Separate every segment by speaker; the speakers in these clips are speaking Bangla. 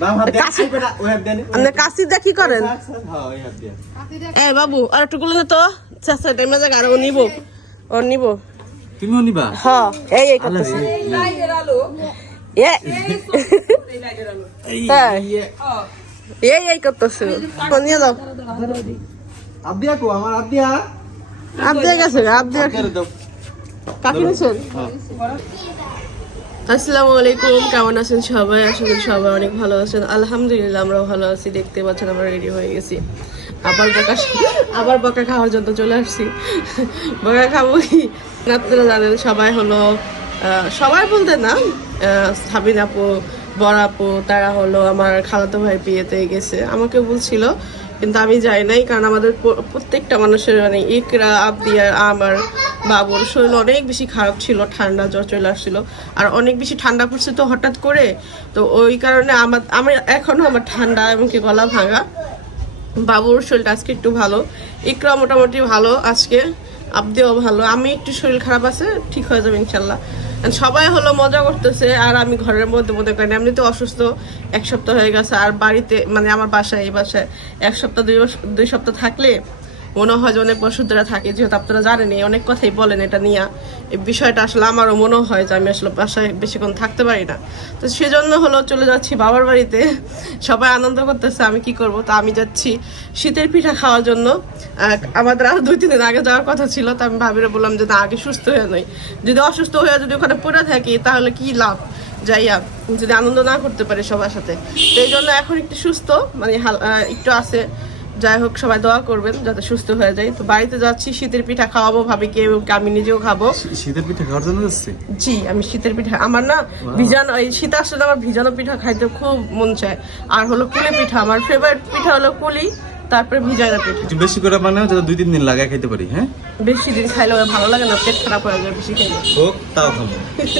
Speaker 1: আপনি কাশি কি করেন?
Speaker 2: হ্যাঁ, হাত দিয়ে।
Speaker 1: এ বাবু আর একটু গুলো তো টাইমে আর ও নিব। ও নিব।
Speaker 2: তুমিও নিবা?
Speaker 1: হ এই এই করতেছে। এ এই এই করতেছে। ও নিয়ে যাও।
Speaker 2: আব্দিয়া কো আমার আব্দিয়া।
Speaker 1: আপ গেছে আপ
Speaker 2: দাও?
Speaker 1: কাকি নিছেন?
Speaker 2: হ্যাঁ।
Speaker 1: আসসালামু আলাইকুম, কেমন আছেন সবাই? আশা করি সবাই অনেক ভালো আছেন। আলহামদুলিল্লাহ, আমরাও ভালো আছি। দেখতে পাচ্ছেন, আমরা রেডি হয়ে গেছি। আবার বকা আবার বকা খাওয়ার জন্য চলে আসছি। বকা খাব কি? আপনারা জানেন, সবাই হলো সবাই বলতে না সাবিন আপু বড় আপু, তারা হলো আমার খালাতো ভাই বিয়েতে গেছে। আমাকে বলছিল কিন্তু আমি যাই নাই, কারণ আমাদের প্রত্যেকটা মানুষের মানে ইকরা, আবদিয়ার, আমার, বাবুর শরীর অনেক বেশি খারাপ ছিল, ঠান্ডা জ্বর চলে আসছিল। আর অনেক বেশি ঠান্ডা পড়ছে তো হঠাৎ করে। তো ওই কারণে আমার আমার এখনও আমার ঠান্ডা এমনকি গলা ভাঙা। বাবুর শরীরটা আজকে একটু ভালো। ইকরা মোটামুটি ভালো আজকে আবদিও ভালো। আমি একটু শরীর খারাপ আছে, ঠিক হয়ে যাবে ইনশাল্লাহ। সবাই হলো মজা করতেছে, আর আমি ঘরের মধ্যে মধ্যে করেন এমনিতে অসুস্থ, এক সপ্তাহ হয়ে গেছে, আর বাড়িতে মানে আমার বাসায়, এই বাসায় এক সপ্তাহ, দুই দুই সপ্তাহ থাকলে মনে হয় যে অনেক বসুদ্ধরা থাকে, যেহেতু আপনারা জানেন অনেক কথাই বলেন এটা নিয়ে। এই বিষয়টা আসলে আমারও মনে হয় যে আমি আসলে বাসায় বেশিক্ষণ থাকতে পারি না। তো সেজন্য হলো চলে যাচ্ছি বাবার বাড়িতে। সবাই আনন্দ করতেছে, আমি কি করব? তো আমি যাচ্ছি শীতের পিঠা খাওয়ার জন্য। আমাদের আরও দুই, তিন দিন আগে যাওয়ার কথা ছিল, তো আমি ভাবিরে বললাম যে না, আগে সুস্থ হয়ে নই। যদি অসুস্থ হয়ে যদি ওখানে পড়ে থাকি, তাহলে কি লাভ? যাইয়া যদি আনন্দ না করতে পারে সবার সাথে। তো এই জন্য এখন একটু সুস্থ মানে একটু আছে। যাই হোক সবাই দোয়া করবেন যাতে সুস্থ হয়ে যায়। তো বাড়িতে যাচ্ছি শীতের পিঠা খাওয়াবো ভাবি কে আমি নিজেও খাব।
Speaker 2: শীতের পিঠা খাওয়ার জন্য যাচ্ছি?
Speaker 1: জি আমি শীতের পিঠা আমার না ভিজান এই শীত আসলে আমার ভিজানো পিঠা খাইতে খুব মন চায়। আর হলো কুলি পিঠা আমার ফেভারিট পিঠা হলো কুলি। তারপরে ভিজানো পিঠা
Speaker 2: একটু বেশি করে বানাও যাতে দুই তিন দিন লাগায় খাইতে পারি হ্যাঁ?
Speaker 1: বেশি দিন খাইলে ভালো লাগে না পেট খারাপ হয়ে যায় বেশি খাইলে।
Speaker 2: হোক তাও খাব।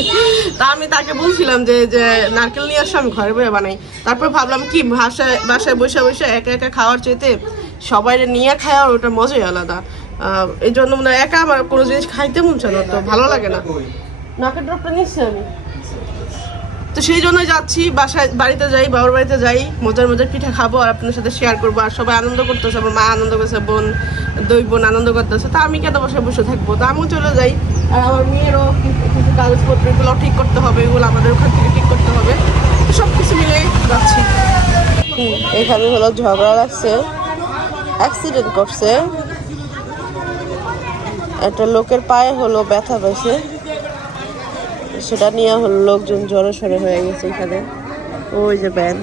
Speaker 1: তা আমি তাকে বলছিলাম যে যে নারকেল নিয়ে আসো আমি ঘরে বয়ে বানাই। তারপর ভাবলাম কি বাসায় বাসায় বসে বসে একা একা খাওয়ার চাইতে সবাই নিয়ে খাওয়ার ওটা মজাই আলাদা। আহ, এই জন্য মানে একা আমার কোনো জিনিস খাইতে মন চায় না তো ভালো লাগে না। নাকের ড্রপটা নিচ্ছি আমি। তো সেই জন্য যাচ্ছি, বাসায়, বাড়িতে যাই, বাবার বাড়িতে যাই, মজার মজার পিঠা খাব আর আপনার সাথে শেয়ার করব। আর সবাই আনন্দ করতেছে, আমার মা আনন্দ করছে, বোন, দুই বোন আনন্দ করতেছে। তা আমি কেন বসে বসে থাকব? তো আমিও চলে যাই। আর আমার মেয়েরও কিছু কাগজপত্র, এগুলো ঠিক করতে হবে, এগুলো আমাদের ওখান থেকে ঠিক করতে হবে। সব কিছু মিলে যাচ্ছি। এখানে হলো ঝগড়া লাগছে অ্যাক্সিডেন্ট করছে। একটা লোকের পায়ে হলো ব্যথা পাইছে সেটা নিয়ে হলো লোকজন জড়ো সড়ো হয়ে গেছে এখানে। ওই যে ব্যান।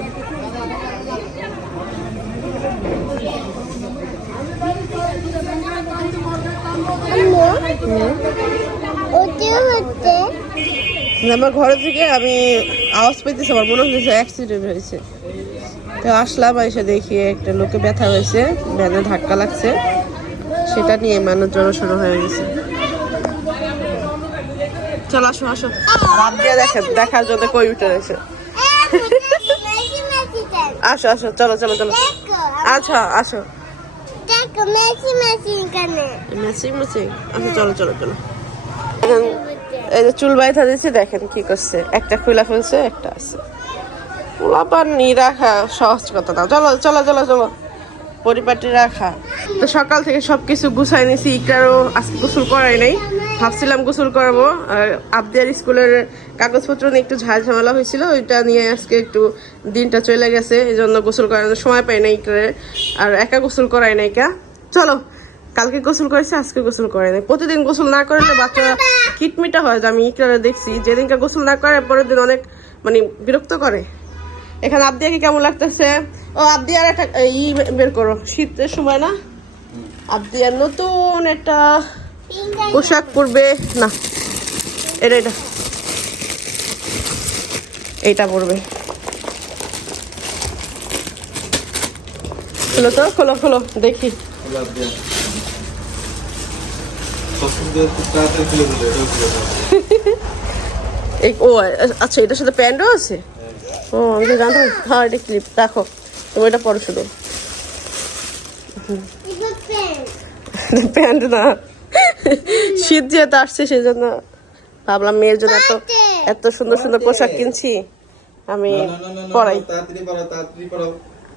Speaker 1: আমার ঘরে থেকে আমি আওয়াজ পেতেছি আমার মনে হচ্ছে অ্যাক্সিডেন্ট হয়েছে। তো আসলাম এসে দেখি একটা লোকে ব্যথা হয়েছে ব্যানে ধাক্কা লাগছে। সেটা নিয়ে মানুষ জড়সড়ো হয়ে গেছে। চল আসো আসো। রাত দিয়ে দেখেন দেখার জন্য কই উঠে এসে আসো আসো, চলো চলো চলো। আচ্ছা আসো। চলো চলো চলো। এই যে চুল দেখেন কি করছে। একটা খুলা ফেলছে, একটা আছে। পোলাপান নি রাখা সহজ কথা না। চলো চলো চলো চলো। পরিপাটি রাখা। তো সকাল থেকে সবকিছু গুছাই নিছি ইকারও আজকে গোসল করাই নাই। ভাবছিলাম গোসল করাবো, আর আবদিয়ার স্কুলের কাগজপত্র নিয়ে একটু ঝাল ঝামেলা হয়েছিল, ওইটা নিয়ে আজকে একটু দিনটা চলে গেছে এই জন্য গোসল করানোর সময় পাই নাই ইকরারে আর একা গোসল করাই নাই কা। চলো, কালকে গোসল করেছে, আজকে গোসল করে নাই। প্রতিদিন গোসল না করলে বাচ্চারা কিটমিটা হয় আমি ইকরারে দেখছি, যেদিনকে গোসল না করে, পরের দিন অনেক মানে বিরক্ত করে। এখানে আবদিয়াকে কেমন লাগতেছে? ও আবদিয়ার একটা ই বের করো। শীতের সময় না? আবদিয়ার নতুন একটা পোশাক পরবে। না এটা এটা। এইটা পরবে। খোলো তো খোলো খোলো দেখি। ও আচ্ছা এটার সাথে প্যান্টও আছে? ও আমি জানতাম হ্যাঁ এটা ক্লিপ রাখো। তুমি এটা পরো শুধু। প্যান্ট না। শীত যেহেতু আসছে সেই জন্য ভাবলাম মেয়ের জন্য এত এত সুন্দর সুন্দর পোশাক কিনছি আমি পরাই।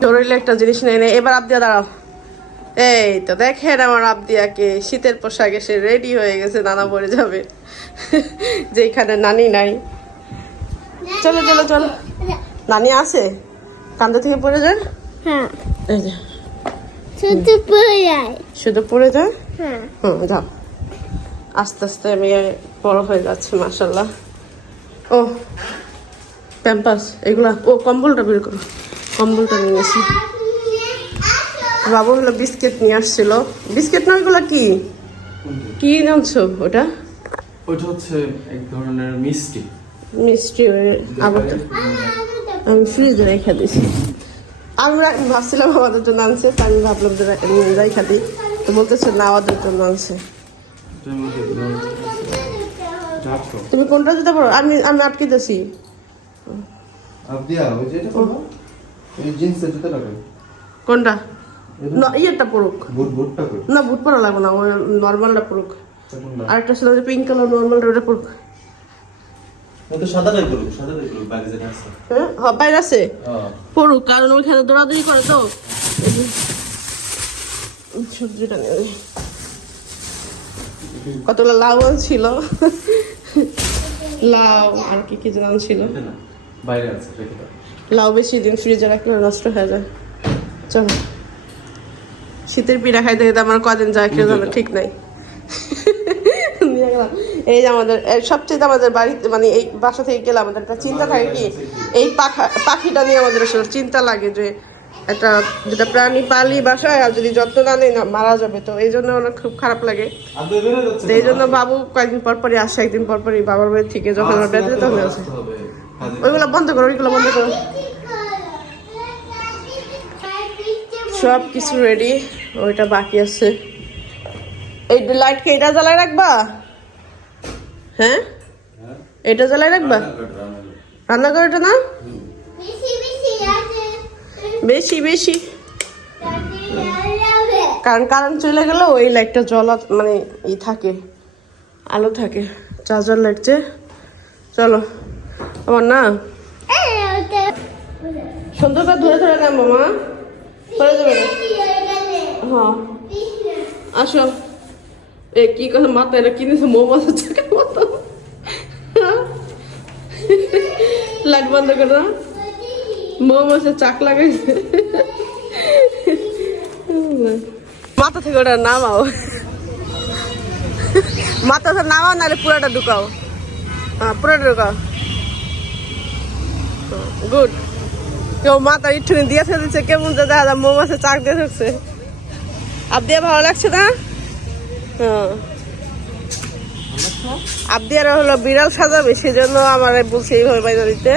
Speaker 1: জরুরি একটা জিনিস নেই নে এবার আবদিয়া দাঁড়াও। এই তো দেখেন আমার আবদিয়াকে শীতের পোশাক এসে রেডি হয়ে গেছে নানা পরে যাবে। যেখানে নানি নাই। চলো চলো চলো। নানি আছে? কান্দা থেকে পড়ে যান
Speaker 3: হ্যাঁ।
Speaker 1: এই যে।
Speaker 3: শুধু পড়ে যায়।
Speaker 1: শুধু পড়ে যান
Speaker 3: হ্যাঁ।
Speaker 1: হুম যাও। আস্তে আস্তে আমি বড় হয়ে যাচ্ছি মাসাল্লাহ ও প্যাম্পাস এগুলা। ও কম্বলটা বের করো। কম্বলটা নিয়ে এসি বাবু হলো বিস্কিট নিয়ে আসছিল। বিস্কিট না ওইগুলো কি? কি জানছো ওটা?
Speaker 2: ওইটা হচ্ছে এক ধরনের মিষ্টি।
Speaker 1: মিষ্টি ওই আবার আমি ফ্রিজে রেখে দিয়েছি আমি ভাবছিলাম আমাদের জন্য আনছে তো আমি ভাবলাম যে রেখে দিই। তো বলতেছে না আমাদের জন্য আনছে। তুমি কোনটা দিতে পারো? আমি আমি আটকে
Speaker 2: জুতো লাগাও।
Speaker 1: কোনটা? না ইয়েটা পড়ুক না বুট পরা লাগবে না নর্মালটা পড়ুক? আরেকটা ছিল যে পিঙ্ক কালার নর্মালটা ওটা পড়ুক
Speaker 2: আছে।
Speaker 1: হ্যাঁ আছে।
Speaker 2: হ্যাঁ।
Speaker 1: পড়ুক কারণ ওইখানে দৌড়াদৌড়ি করে তো। সবজিটা কতগুলো লাউ ছিল। লাউ আর কি কি যেন ছিল।
Speaker 2: বাইরে আছে
Speaker 1: লাউ বেশি দিন ফ্রিজে রাখলে নষ্ট হয়ে যায়। চলো। শীতের পিঠা খাইতে আমার কদিন যায় কেউ জানে ঠিক নাই। এই যে আমাদের সবচেয়ে আমাদের বাড়িতে মানে এই বাসা থেকে গেলে আমাদের একটা চিন্তা থাকে কি এই পাখা পাখিটা নিয়ে আমাদের আসলে চিন্তা লাগে যে একটা যেটা প্রাণী পালি বাসায় আর যদি যত্ন না নেই না মারা যাবে। তো এই জন্য অনেক খুব খারাপ লাগে। এই জন্য বাবু কয়েকদিন পর পরই আসে একদিন পর পরই বাবার বাড়ি থেকে যখন
Speaker 2: আজকে
Speaker 1: বেড়াতে তখন আসে। ওইগুলো বন্ধ করো ওইগুলো বন্ধ করো। সব কিছু রেডি ওইটা বাকি আছে। এই লাইট কে এটা জ্বালায় রাখবা? হ্যাঁ? এটা জ্বালায় রাখবা? রান্না করে এটা না
Speaker 3: বেশি বেশি
Speaker 1: কারণ কারেন্ট চলে গেলে ওই লাইটটা জ্বলা মানে ই থাকে আলো থাকে। চার্জার যে চলো আমার না সুন্দর করে ধরে ধরে নেন মামা পরে যাবে হ্যাঁ আসো। এ কি কথা মাথা এটা কিনেছে মৌমাছি চাকার মতো লাইট বন্ধ করে না মৌমাছির চাক লাগাইছে মাথা থেকে ওটা নামাও মাথা থেকে নামাও নাহলে পুরোটা ঢুকাও হ্যাঁ পুরোটা ঢুকাও গুড কেউ মাথা ইটুনি দিয়ে ফেলছে কেমন যে দেখা যায় মৌমাছি চাক দিয়ে থাকছে আবদিয়া ভালো লাগছে না? আবদিয়ার হলো বিড়াল সাজাবে সেজন্য আমার বলছে এইভাবে বাইরে দিতে।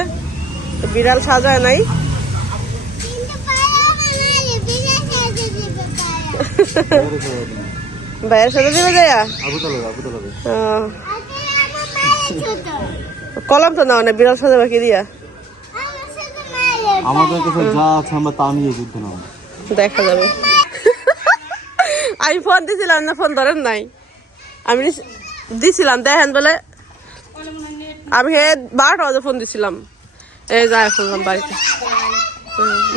Speaker 1: বিড়াল সাজায় নাই। ভাইয়ের সাথে দিবে যাইয়া? কলম তো নাও না বিড়াল সাজাবে কি দিয়া?
Speaker 2: আমাদের কাছে যা আছে আমরা তা নিয়ে যুদ্ধ নাও।
Speaker 1: দেখা যাবে। আমি ফোন দিছিলাম না ফোন ধরেন নাই। আমি দিছি- দিছিলাম দেখেন বলে। আমি হে বারোটা বাজে ফোন দিছিলাম। এই যাই ফেললাম বাড়িতে।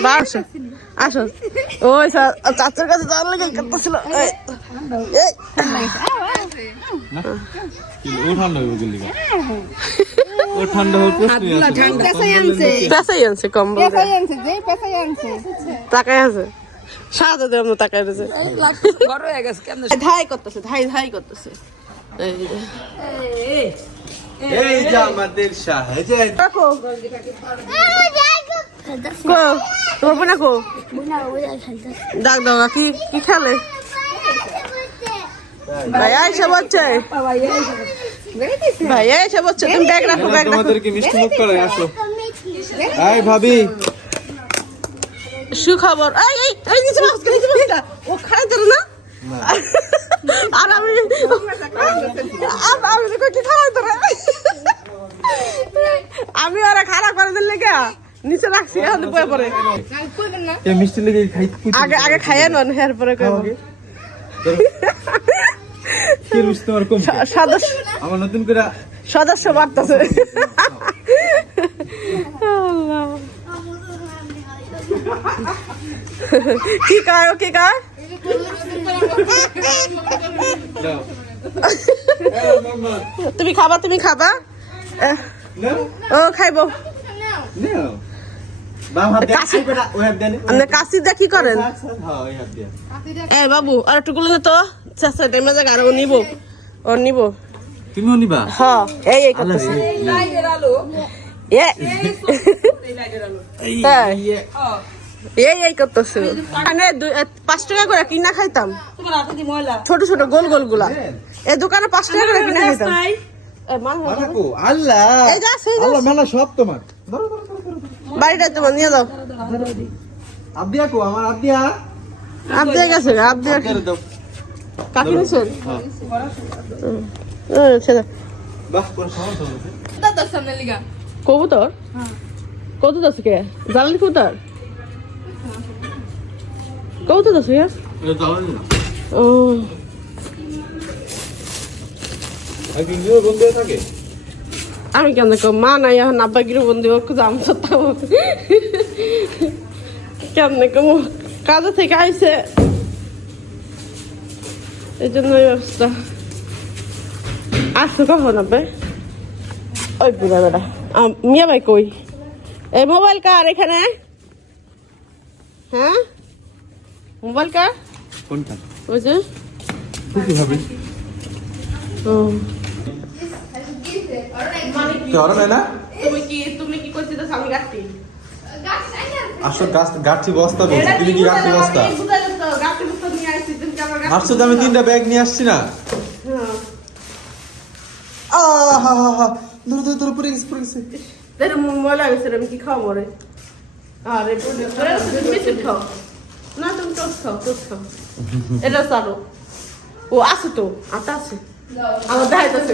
Speaker 1: আসো। আসো। ওই চা- চাচার কাছে যাওয়ার লেগে করতেছিল। এই, এই,
Speaker 2: হয়ে
Speaker 1: সাদা দেব তাকাই আছে ধাই করতেছে ধাই ধাই করতেছে। এই যে।
Speaker 2: আমাদের সাহেজে
Speaker 1: রাখো কো তোমার বোনা কো? ডাক দাও কি কি খেলে? ভাইয়া এসে বলছে ভাইয়া এসে বলছে তুমি ব্যাগ রাখো ব্যাগ রাখো।
Speaker 2: তোমাদেরকে মিষ্টি মুখ করে আসো। ভাবি।
Speaker 1: সুখবর। এই এই এই নিচে মাছ নিচে ও খাই ধরে না? আর আমি আম- কি খাওয়াই তোরা আমি ওরা খারাপ করে দিলে কে? নিচে রাখছি এখন পড়ে
Speaker 2: এ মিষ্টি লেগে খাই
Speaker 1: আগে আগে খাইয়ে নন এর পরে কইব
Speaker 2: কি? মিষ্টি কম
Speaker 1: সদস্য
Speaker 2: আমার নতুন করে
Speaker 1: সদস্য বাড়তেছে। কি কয় ও কি কয় তুমি খাবা তুমি খাবা? ও খাইবো। কাশি- কি করেন?
Speaker 2: হ্যাঁ দিয়ে
Speaker 1: এ বাবু আর একটু গুলো তো? চেষ্টা টাইমে জায়গা আর ও নিব। ও নিব।
Speaker 2: তুমিও নিবা?
Speaker 1: হ্যাঁ এই এই এ। হ্যাঁ। এই এই করতেছে। মানে দুই- এ, পাঁচ টাকা করে কিনা খাইতাম। ছোট ছোট গোল গোলগুলা। এই দোকানে পাঁচ টাকা করে কিনা খাইতাম।
Speaker 2: তোমার।
Speaker 1: বাড়িটা নিয়ে যাও।
Speaker 2: আব্দিয়া কো আমার আব্দিয়া।
Speaker 1: আপ দিয়ে গেছে কাকি নিছেন?
Speaker 2: হ্যাঁ।
Speaker 1: কবুতর? কবুতর আছে কে? জানালি কবুতর? কবুতর আছে কে
Speaker 2: এটা
Speaker 1: ও
Speaker 2: বন্ধ
Speaker 1: আমি কেন কম মা নাই এখন আব্বা গিরে বন্দি হোক জাম সত্তাম কেমনে কম কাজে থেকে আইছে এই জন্য ব্যবস্থা আসছো কখন আপনি ওই বুড়া বেড়া আম- মিয়া ভাই কই এই মোবাইল কার এখানে হ্যাঁ মোবাইল কার?
Speaker 2: কোনটা?
Speaker 1: ওই যে।
Speaker 2: খুশি হবে
Speaker 1: ও
Speaker 2: কি
Speaker 1: কি আমি
Speaker 2: কি তিনটা ব্যাগ নিয়ে আসছি না? ধরো ধরো ধরো পড়ে গেছে পড়ে গেছে।
Speaker 1: ময়লা গেছে আমি কি খাও মরে আরে বিস্কুট খাও। না তুমি টোস্ট খাও টোস্ট খাও। এটা সারো ও আছে তো আটা আছে। আমার দেখাইতেছে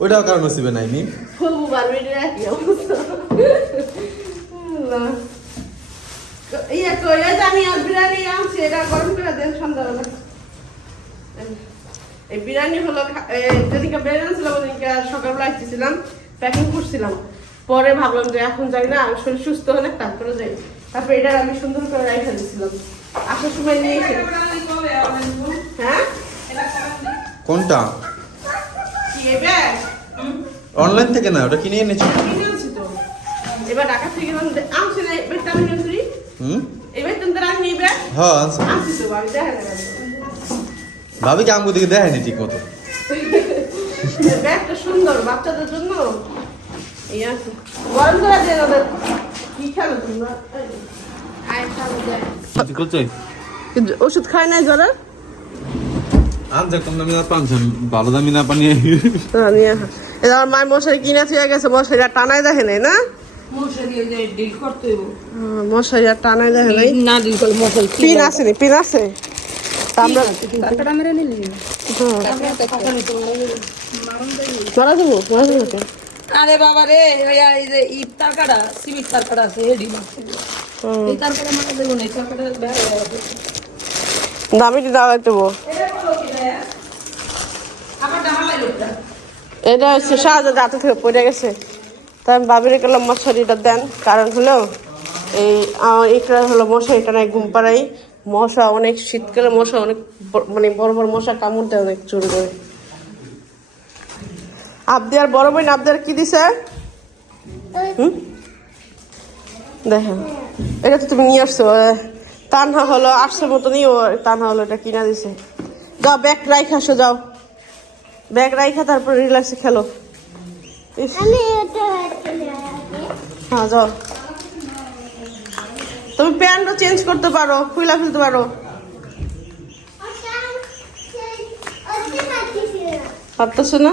Speaker 2: ওইটাও কারণ নসিবে নাই
Speaker 1: ফুল রাখি ইয়ে যে আমি আর বিরিয়ানি আনছি এটা গরম করে দেন সন্ধ্যাবেলা। এই বিরিয়ানি হলো এই যেদিনকে বিরিয়ানি ছিল ওদিনকে সকালবেলা আসতেছিলাম প্যাকিং করছিলাম। পরে ভাবলাম যে এখন যাই না শরীর সুস্থ হলে তারপরে যাই। তারপরে এটা আমি সুন্দর করে রাইখা দিয়েছিলাম। আসার সময় নিয়ে এসে হ্যাঁ?
Speaker 2: কোনটা? অনলাইন থেকে না ওটা কিনে এনেছো?
Speaker 1: এবার ঢাকা থেকে যখন দে- আনছি না এবার আমি
Speaker 2: হুম?
Speaker 1: এবার তুমি আমি নিবে
Speaker 2: হ্যাঁ আনছি।
Speaker 1: তো দেখা
Speaker 2: ভাবি কি আমগো দিকে দেখায়নি ঠিক মতো।
Speaker 1: ব্যাগটা সুন্দর বাচ্চাদের জন্য। ওষুধ খায় নাই জ্বরের
Speaker 2: ভালো দামি না পানি
Speaker 1: মায়ের মশারি কিনে থুয়ে গেছে মশারি আর টানাই দেখে নাই না?
Speaker 4: মশারি
Speaker 1: হ্যাঁ, আর টানাই দেখে নাই।
Speaker 4: না ডিল করে মশারি
Speaker 1: পিন আছে নি পিন আছে? আমরা
Speaker 4: তারপরে আমরা নিলি
Speaker 1: মারা দেবো মারা দেবো কেন?
Speaker 4: আরে বাবা রে এই যে ঈদ তারকাটা সিমিট তারকাটা আছে হেডি। এই তারকাটা মারা দেবো না এই তারকাটা যাবে
Speaker 1: দেবো এটা হচ্ছে শাহজাদা হাতে থেকে পড়ে গেছে। তাই আমি বাবিরে গেলাম মশারিটা দেন কারণ হলো এই এটা হলো মশারিটা নাই ঘুম পাড়াই মশা অনেক শীতকালে মশা অনেক মানে বড় বড় মশা কামড় দেয় অনেক চুরি করে। আবদিয়ার বড় বোন আবদিয়ার কি দিছে? হুম? দেখেন এটা তো তুমি নিয়ে আসছো তানহা হলো আটশো মতো নিয়ে ও তানহা হলো এটা কিনা দিছে। যাও ব্যাগ রাইখা আসো যাও। ব্যাগ রাইখা তারপর রিল্যাক্সে খেলো। হ্যাঁ যাও। তুমি প্যান্টও চেঞ্জ করতে পারো খুলে ফেলতে পারো।
Speaker 3: মাটিছে
Speaker 1: পারতেছো না?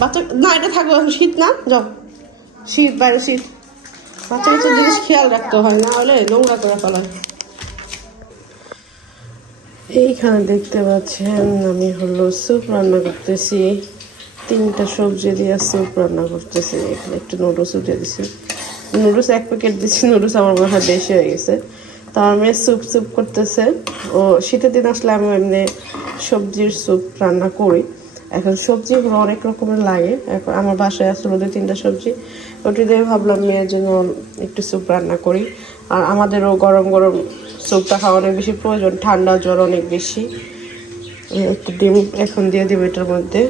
Speaker 1: বাচ্চা না, এটা থাকবে শীত না? যাও। শীত, বাইরে শীত। বাচ্চা কাচ্চা জিনিস খেয়াল রাখতে হয়, না হলে নোংরা করে ফেলায় এইখানে দেখতে পাচ্ছেন, আমি হলো স্যুপ রান্না করতেছি। তিনটা সবজি দিয়ে স্যুপ রান্না করতেছি। এখানে একটু নুডলস উঠে দিছি। নুডলস এক প্যাকেট দিচ্ছি নুডলস আমার মনে হয় বেশি হয়ে গেছে। তো আমার মেয়ে স্যুপ স্যুপ করতেছে। ও শীতের দিন আসলে আমি এমনি সবজির স্যুপ রান্না করি। এখন সবজিগুলো অনেক রকমের লাগে। এখন আমার বাসায় আসলে দুই তিনটা সবজি। ওটি দিয়ে ভাবলাম মেয়ের জন্য একটু স্যুপ রান্না করি। আর আমাদেরও গরম গরম স্যুপটা খাওয়া অনেক বেশি প্রয়োজন, ঠান্ডা জ্বর অনেক বেশি। একটু ডিম এখন দিয়ে দেবো এটার মধ্যে।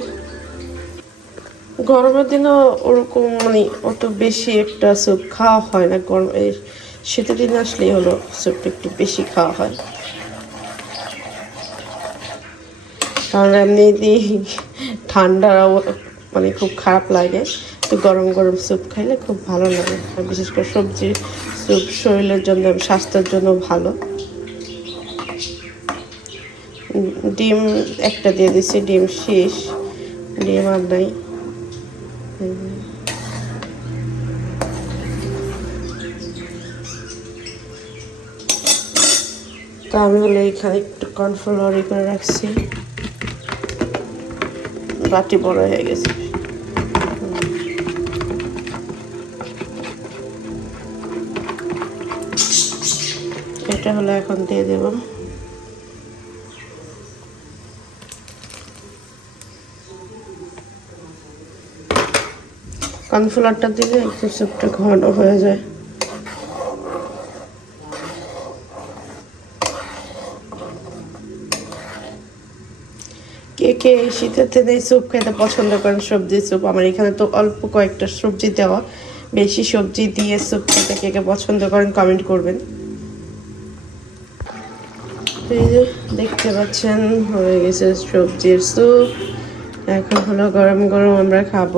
Speaker 1: গরমের দিনও ওরকম মানে অত বেশি একটা স্যুপ খাওয়া হয় না। গরম এই শীতের দিন আসলেই হলো স্যুপটা একটু বেশি খাওয়া হয়। কারণ এমনি ঠান্ডা মানে খুব খারাপ লাগে। তো গরম গরম স্যুপ খাইলে খুব ভালো লাগে। আর বিশেষ করে সবজি স্যুপ শরীরের জন্য স্বাস্থ্যের জন্য ভালো। ডিম একটা দিয়ে দিচ্ছি ডিম শেষ, ডিম আর নাই। তো আমি এখানে একটু কর্নফ্লাওয়ার করে রাখছি। বাটি বড় হয়ে গেছে। এটা হলো এখন দিয়ে দেব। কর্নফ্লাওয়ারটা দিলে একটু স্যুপটা ঘন হয়ে যায়। কে শীতের এই স্যুপ খেতে পছন্দ করেন, সবজি স্যুপ, আমার এখানে তো অল্প কয়েকটা সবজি দেওয়া। বেশি সবজি দিয়ে স্যুপ খেতে কে কে পছন্দ করেন কমেন্ট করবেন। দেখতে পাচ্ছেন, হয়ে গেছে সবজির স্যুপ। এখন হলো গরম গরম আমরা খাব।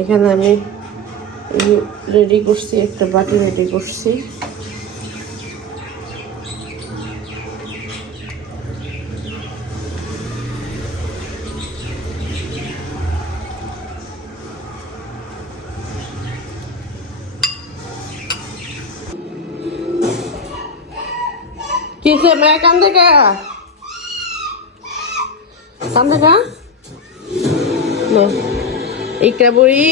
Speaker 1: এখানে আমি রেডি করছি, একটা বাটি রেডি করছি। কিসে মেয়ে কান থেকে। কান থেকে? ইকরা বুড়ি।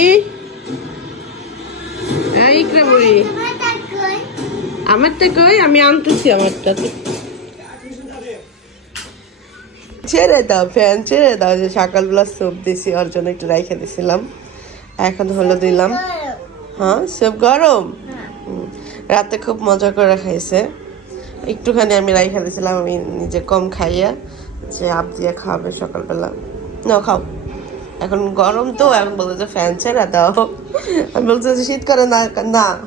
Speaker 1: হ্যাঁ ইকরা বুড়ি। আমারটা কই? আমি আনতেছি আমারটা। ছেড়ে দাও ফ্যান ছেড়ে দাও যে সকালবেলা স্যুপ দিছি ওর জন্য একটু রাইখে দিছিলাম। এখন হলো দিলাম। হ্যাঁ স্যুপ গরম? হুম, রাতে খুব মজা করে খাইছে। একটুখানি আমি রাই খেলেছিলাম আমি নিজে কম খাইয়া যে আপ দিয়ে খাওয়াবে সকালবেলা। না খাও। এখন গরম তো আমি বলতে ফ্যান ছেড়ে দাও। আমি বলতে শীত করে না না।